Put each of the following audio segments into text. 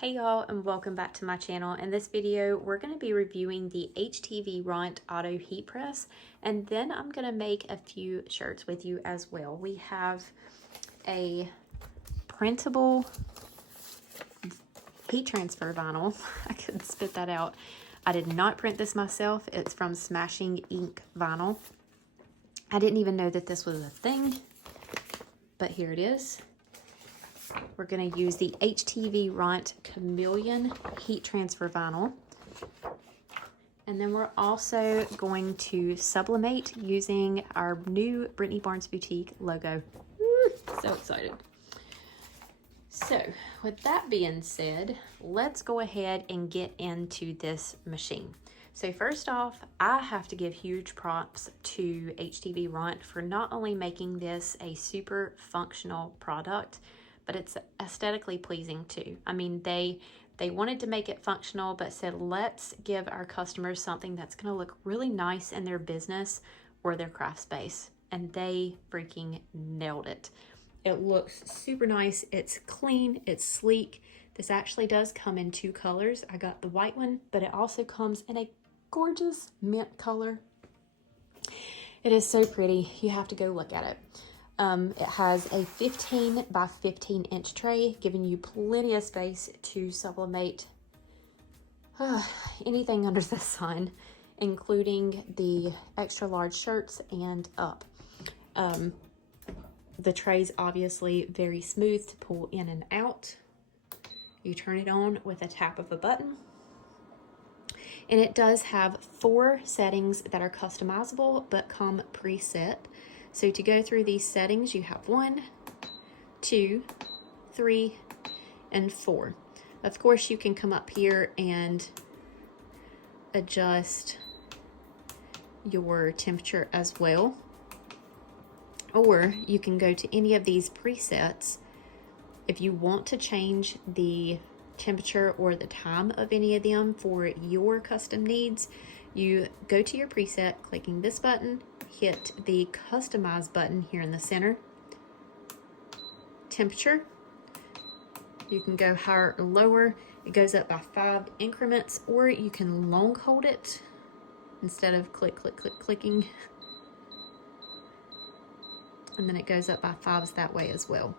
Hey y'all, and welcome back to my channel. In this video we're going to be reviewing the Htvront auto heat press, and then I'm going to make a few shirts with you as well. We have a printable heat transfer vinyl. I couldn't spit that out. I did not print this myself. It's from Smashing Ink Vinyl. I didn't even know that this was a thing, but here it is. We're going to use the Htvront CHAMELEON heat transfer vinyl. And then we're also going to sublimate using our new Brittany Barnes Boutique logo. Woo, so excited. So with that being said, let's go ahead and get into this machine. So first off, I have to give huge props to Htvront for not only making this a super functional product, but it's aesthetically pleasing too. I mean, they wanted to make it functional, but said, let's give our customers something that's gonna look really nice in their business or their craft space. And they freaking nailed it. It looks super nice, it's clean, it's sleek. This actually does come in two colors. I got the white one, but it also comes in a gorgeous mint color. It is so pretty, you have to go look at it. It has a 15 by 15 inch tray, giving you plenty of space to sublimate anything under the sun, including the extra large shirts and up. The tray's obviously very smooth to pull in and out. You turn it on with a tap of a button. And it does have 4 settings that are customizable but come preset. So to go through these settings, you have 1, 2, 3, and 4. Of course, you can come up here and adjust your temperature as well. Or you can go to any of these presets. If you want to change the temperature or the time of any of them for your custom needs, you go to your preset, clicking this button, hit the customize button here in the center. Temperature, you can go higher or lower. It goes up by 5 increments, or you can long hold it instead of clicking. And then it goes up by 5s that way as well.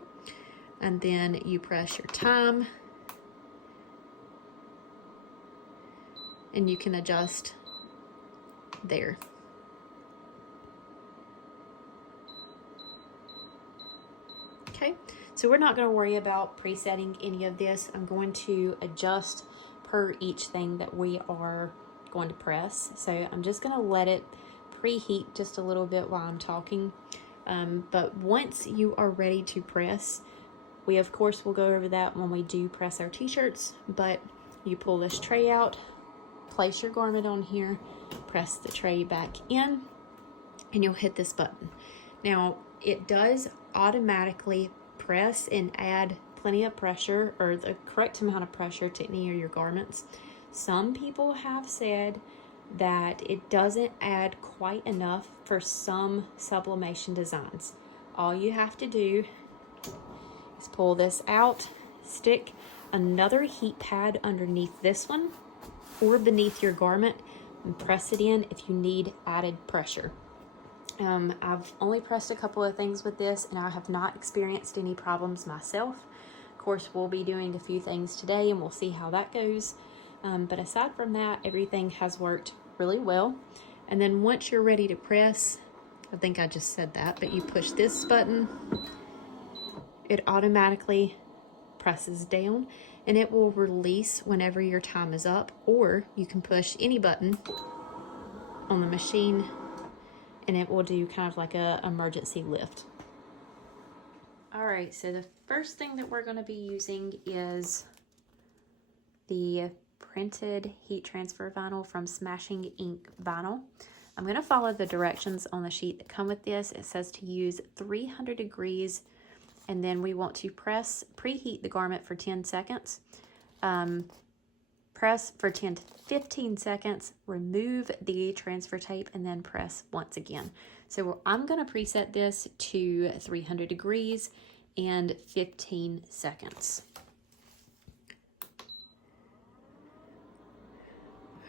And then you press your time, and you can adjust there. Okay, so we're not going to worry about presetting any of this. I'm going to adjust per each thing that we are going to press. So I'm just going to let it preheat just a little bit while I'm talking. But once you are ready to press, we of course will go over that when we do press our t-shirts, but you pull this tray out, place your garment on here, press the tray back in, and you'll hit this button. Now, it does automatically press and add plenty of pressure, or the correct amount of pressure, to any of your garments. Some people have said that it doesn't add quite enough for some sublimation designs. All you have to do is pull this out, stick another heat pad underneath this one or beneath your garment, and press it in if you need added pressure. I've only pressed a couple of things with this, and I have not experienced any problems myself. Of course, we'll be doing a few things today, and we'll see how that goes. But aside from that, everything has worked really well. And then once you're ready to press, I think I just said that, but you push this button, it automatically presses down, and it will release whenever your time is up, or you can push any button on the machine and it will do kind of like a emergency lift. All right, so the first thing that we're going to be using is the printed heat transfer vinyl from Smashing Ink Vinyl. I'm going to follow the directions on the sheet that come with this. It says to use 300 degrees, and then we want to preheat the garment for 10 seconds. Press for 10 to 15 seconds, remove the transfer tape, and then press once again. So I'm going to preset this to 300 degrees and 15 seconds.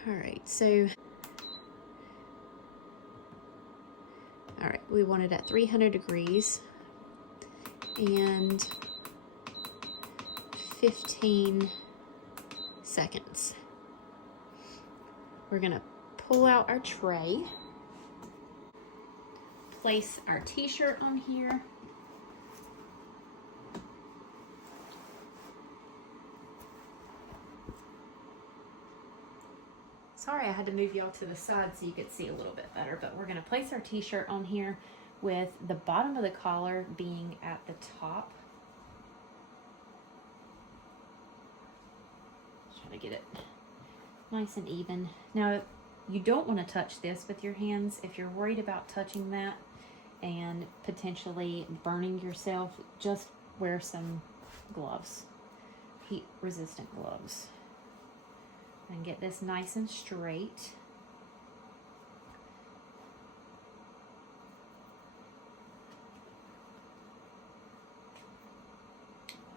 All right, so, all right, we want it at 300 degrees and 15 seconds. We're gonna pull out our tray, place our t-shirt on here, sorry I had to move y'all to the side so you could see a little bit better, but we're gonna place our t-shirt on here with the bottom of the collar being at the top. Try to get it nice and even. Now, you don't want to touch this with your hands. If you're worried about touching that and potentially burning yourself, just wear some gloves, heat resistant gloves, and get this nice and straight.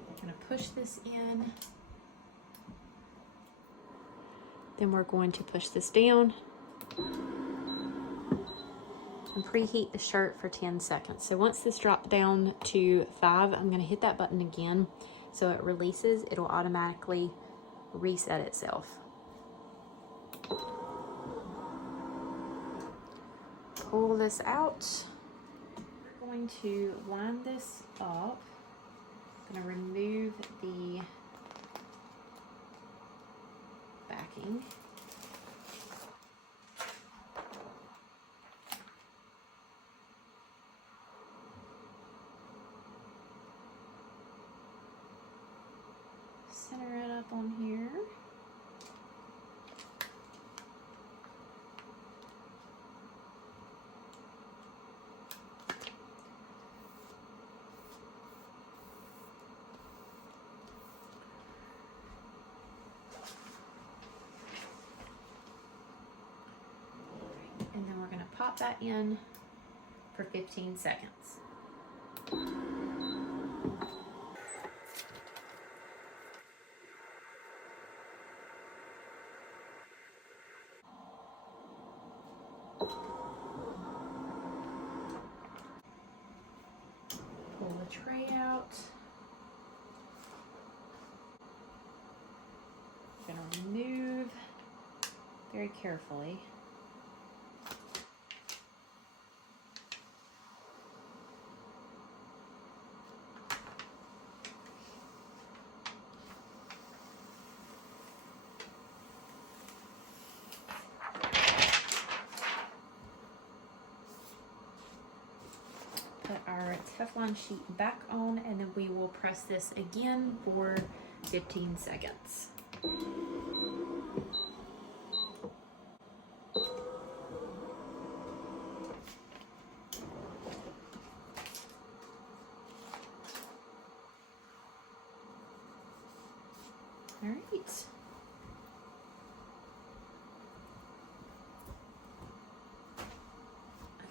I'm gonna push this in. Then we're going to push this down and preheat the shirt for 10 seconds. So once this drops down to 5, I'm gonna hit that button again so it releases. It'll automatically reset itself. Pull this out. We're going to line this up. I'm gonna remove the backing. Center it up on here. And then we're going to pop that in for 15 seconds. Pull the tray out. I'm going to remove very carefully. Put our Teflon sheet back on, and then we will press this again for 15 seconds. All right.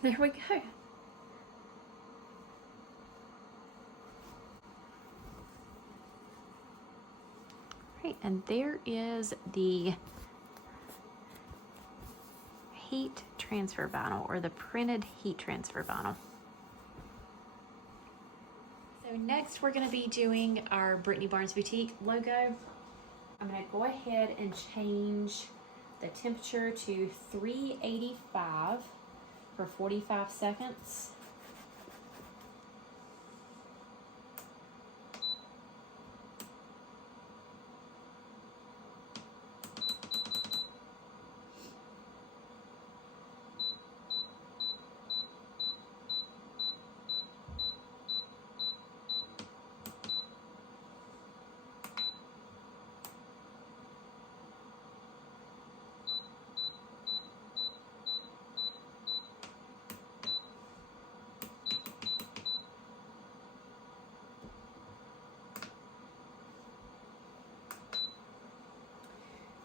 There we go. Right, and there is the heat transfer vinyl, or the printed heat transfer vinyl. So next we're going to be doing our Brittany Barnes Boutique logo. I'm going to go ahead and change the temperature to 385 for 45 seconds.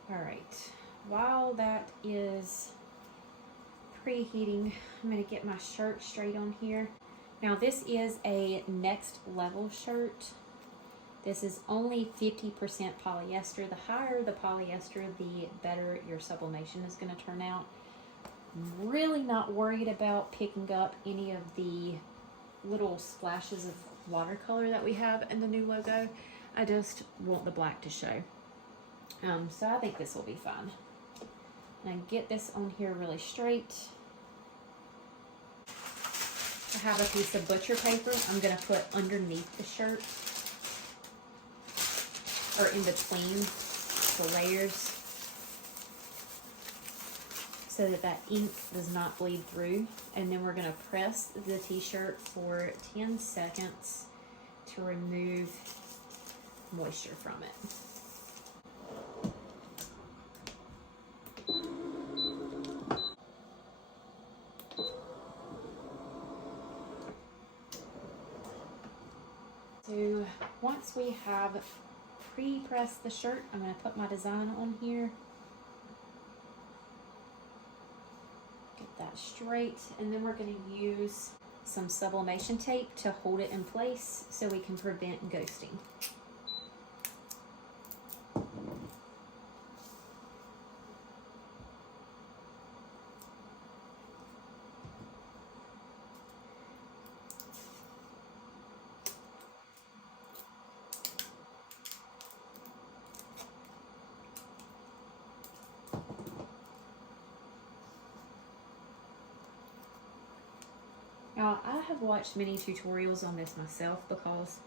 All right, while that is preheating, I'm going to get my shirt straight on here. Now this is a next level shirt. This is only 50% polyester. The higher the polyester, the better your sublimation is going to turn out. I'm really not worried about picking up any of the little splashes of watercolor that we have in the new logo. I just want the black to show. So I think this will be fine. And I get this on here really straight. I have a piece of butcher paper I'm going to put underneath the shirt, or in between the layers, so that that ink does not bleed through. And then we're going to press the t-shirt for 10 seconds to remove moisture from it. So once we have pre-pressed the shirt, I'm going to put my design on here. Get that straight, and then we're going to use some sublimation tape to hold it in place so we can prevent ghosting. Now, I have watched many tutorials on this myself because,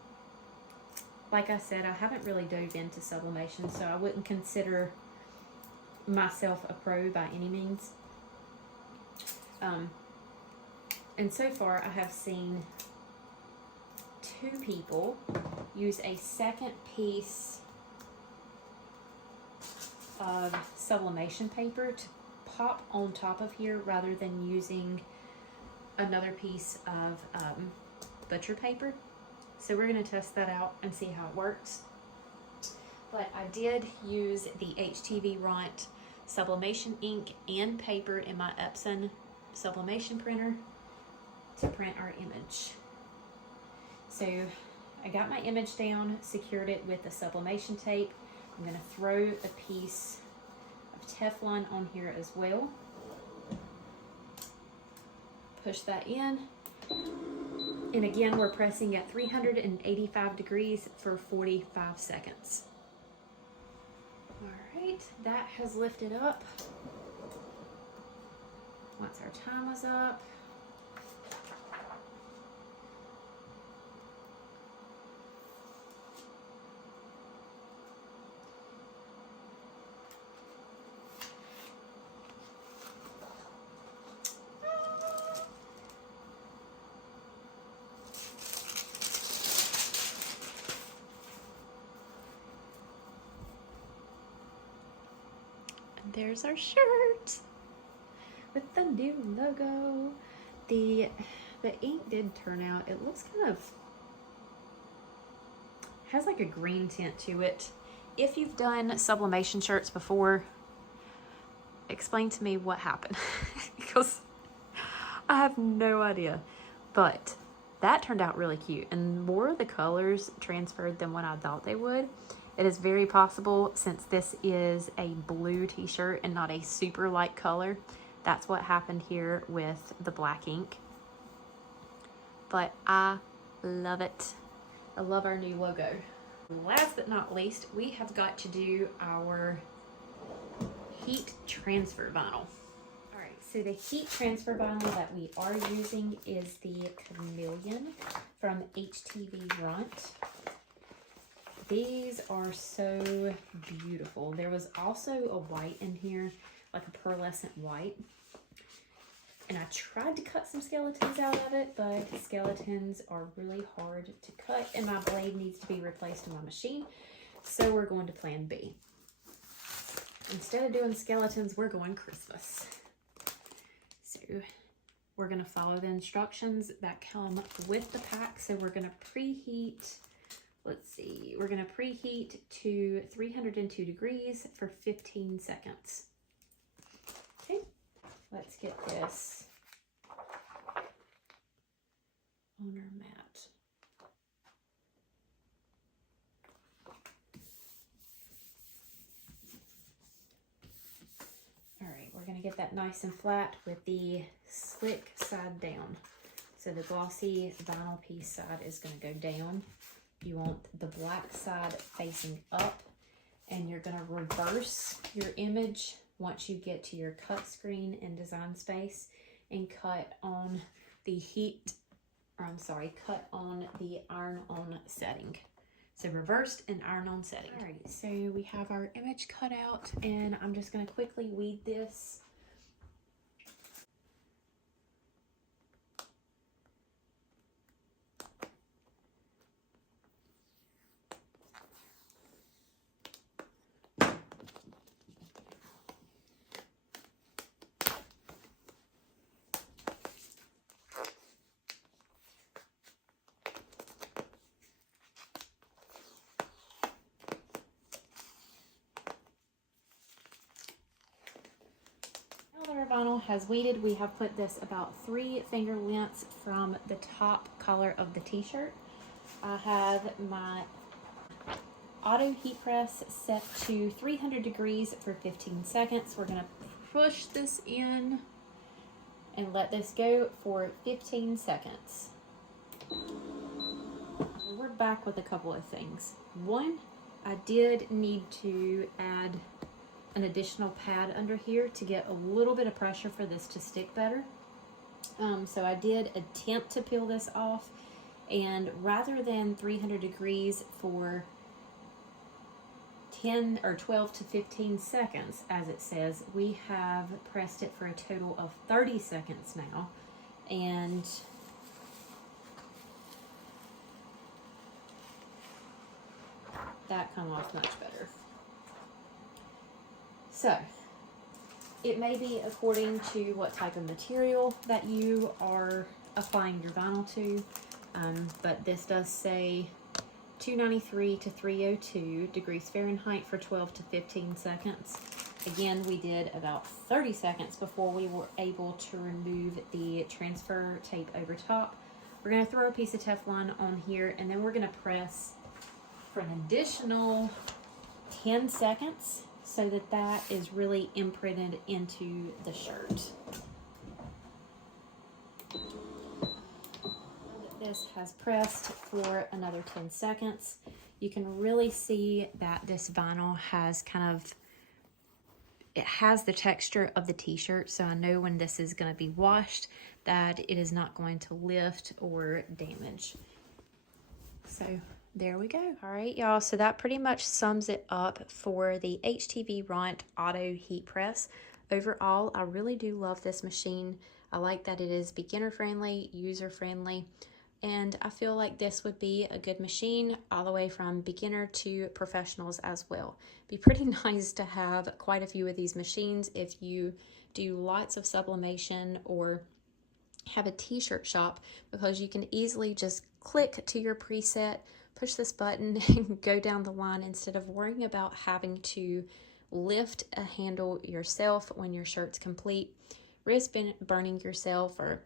like I said, I haven't really dove into sublimation, so I wouldn't consider myself a pro by any means. And so far, I have seen 2 people use a second piece of sublimation paper to pop on top of here rather than using another piece of butcher paper. So we're going to test that out and see how it works. But I did use the Htvront sublimation ink and paper in my Epson sublimation printer to print our image. So I got my image down, secured it with the sublimation tape. I'm going to throw a piece of Teflon on here as well. Push that in, and again we're pressing at 385 degrees for 45 seconds. All right, that has lifted up. Once our time is up, there's our shirt with the new logo. The ink did turn out, it looks kind of, has like a green tint to it. If you've done sublimation shirts before, explain to me what happened because I have no idea. But that turned out really cute, and more of the colors transferred than what I thought they would. It is very possible, since this is a blue t-shirt and not a super light color, that's what happened here with the black ink. But I love it. I love our new logo. Last but not least, we have got to do our heat transfer vinyl. All right, so the heat transfer vinyl that we are using is the CHAMELEON from Htvront. These are so beautiful. There was also a white in here, like a pearlescent white. And I tried to cut some skeletons out of it, but skeletons are really hard to cut and my blade needs to be replaced on my machine. So we're going to plan B. Instead of doing skeletons, we're going Christmas. So we're going to follow the instructions that come with the pack. So we're going to preheat. Let's see, we're going to preheat to 302 degrees for 15 seconds. Okay, let's get this on our mat. want to get that nice and flat with the slick side down. So the glossy vinyl piece side is going to go down. You want the black side facing up, and you're going to reverse your image once you get to your cut screen and design space and cut on the cut on the iron on setting. So reversed and iron on setting. All right, so we have our image cut out, and I'm just going to quickly weed this. Our vinyl has weeded. We have put this about 3 finger lengths from the top collar of the t-shirt. I have my auto heat press set to 300 degrees for 15 seconds. We're going to push this in and let this go for 15 seconds. We're back with a couple of things. One, I did need to add an additional pad under here to get a little bit of pressure for this to stick better. So I did attempt to peel this off, and rather than 300 degrees for 10 or 12 to 15 seconds, as it says, we have pressed it for a total of 30 seconds now, and that come off much better. So, it may be according to what type of material that you are applying your vinyl to, but this does say 293 to 302 degrees Fahrenheit for 12 to 15 seconds. Again, we did about 30 seconds before we were able to remove the transfer tape over top. We're going to throw a piece of Teflon on here, and then we're going to press for an additional 10 seconds. So that is really imprinted into the shirt. This has pressed for another 10 seconds. You can really see that this vinyl has it has the texture of the t-shirt, so I know when this is going to be washed that it is not going to lift or damage. So there we go. All right, y'all, so that pretty much sums it up for the Htvront Auto Heat Press. Overall, I really do love this machine. I like that it is beginner friendly, user friendly, and I feel like this would be a good machine all the way from beginner to professionals as well. Be pretty nice to have quite a few of these machines if you do lots of sublimation or have a t-shirt shop, because you can easily just click to your preset, push this button, and go down the line instead of worrying about having to lift a handle yourself when your shirt's complete, risk burning yourself, or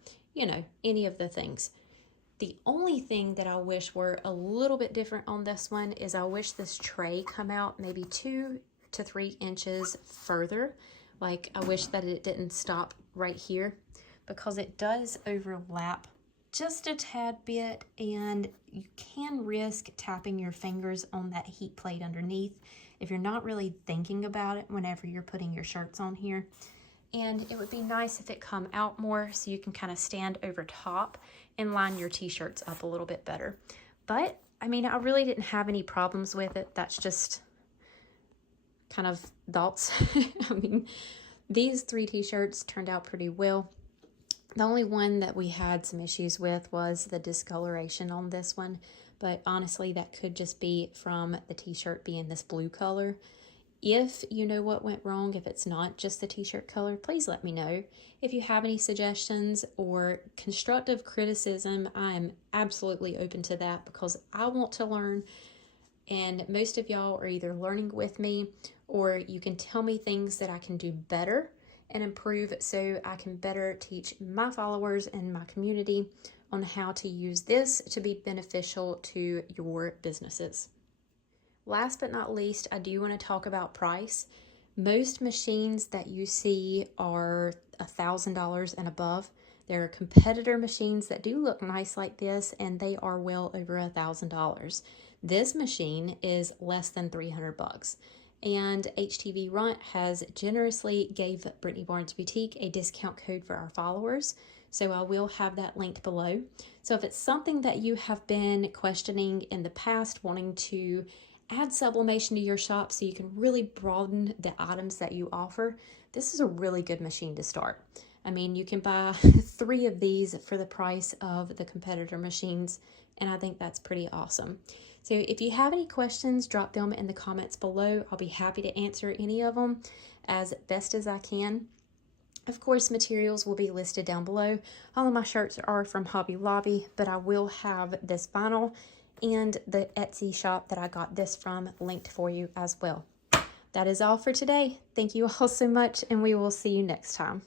any of the things. The only thing that I wish were a little bit different on this one is I wish this tray come out maybe 2 to 3 inches further. Like, I wish that it didn't stop right here, because it does overlap just a tad bit, and you can risk tapping your fingers on that heat plate underneath if you're not really thinking about it whenever you're putting your shirts on here. And it would be nice if it come out more so you can kind of stand over top and line your t-shirts up a little bit better. But I mean, I really didn't have any problems with it. That's just kind of thoughts. I mean, these 3 t-shirts turned out pretty well. The only one that we had some issues with was the discoloration on this one, but honestly that could just be from the t-shirt being this blue color. If you know what went wrong, if it's not just the t-shirt color, please let me know. If you have any suggestions or constructive criticism, I am absolutely open to that, because I want to learn, and most of y'all are either learning with me or you can tell me things that I can do better and improve, so I can better teach my followers and my community on how to use this to be beneficial to your businesses. Last but not least, I do want to talk about price. Most machines that you see are $1,000 and above. There are competitor machines that do look nice like this, and they are well over $1,000. This machine is less than 300 bucks. And Htvront has generously gave Brittany Barnes Boutique a discount code for our followers. So I will have that linked below. So if it's something that you have been questioning in the past, wanting to add sublimation to your shop so you can really broaden the items that you offer, this is a really good machine to start. I mean, you can buy 3 of these for the price of the competitor machines, and I think that's pretty awesome. So if you have any questions, drop them in the comments below. I'll be happy to answer any of them as best as I can. Of course, materials will be listed down below. All of my shirts are from Hobby Lobby, but I will have this vinyl and the Etsy shop that I got this from linked for you as well. That is all for today. Thank you all so much, and we will see you next time.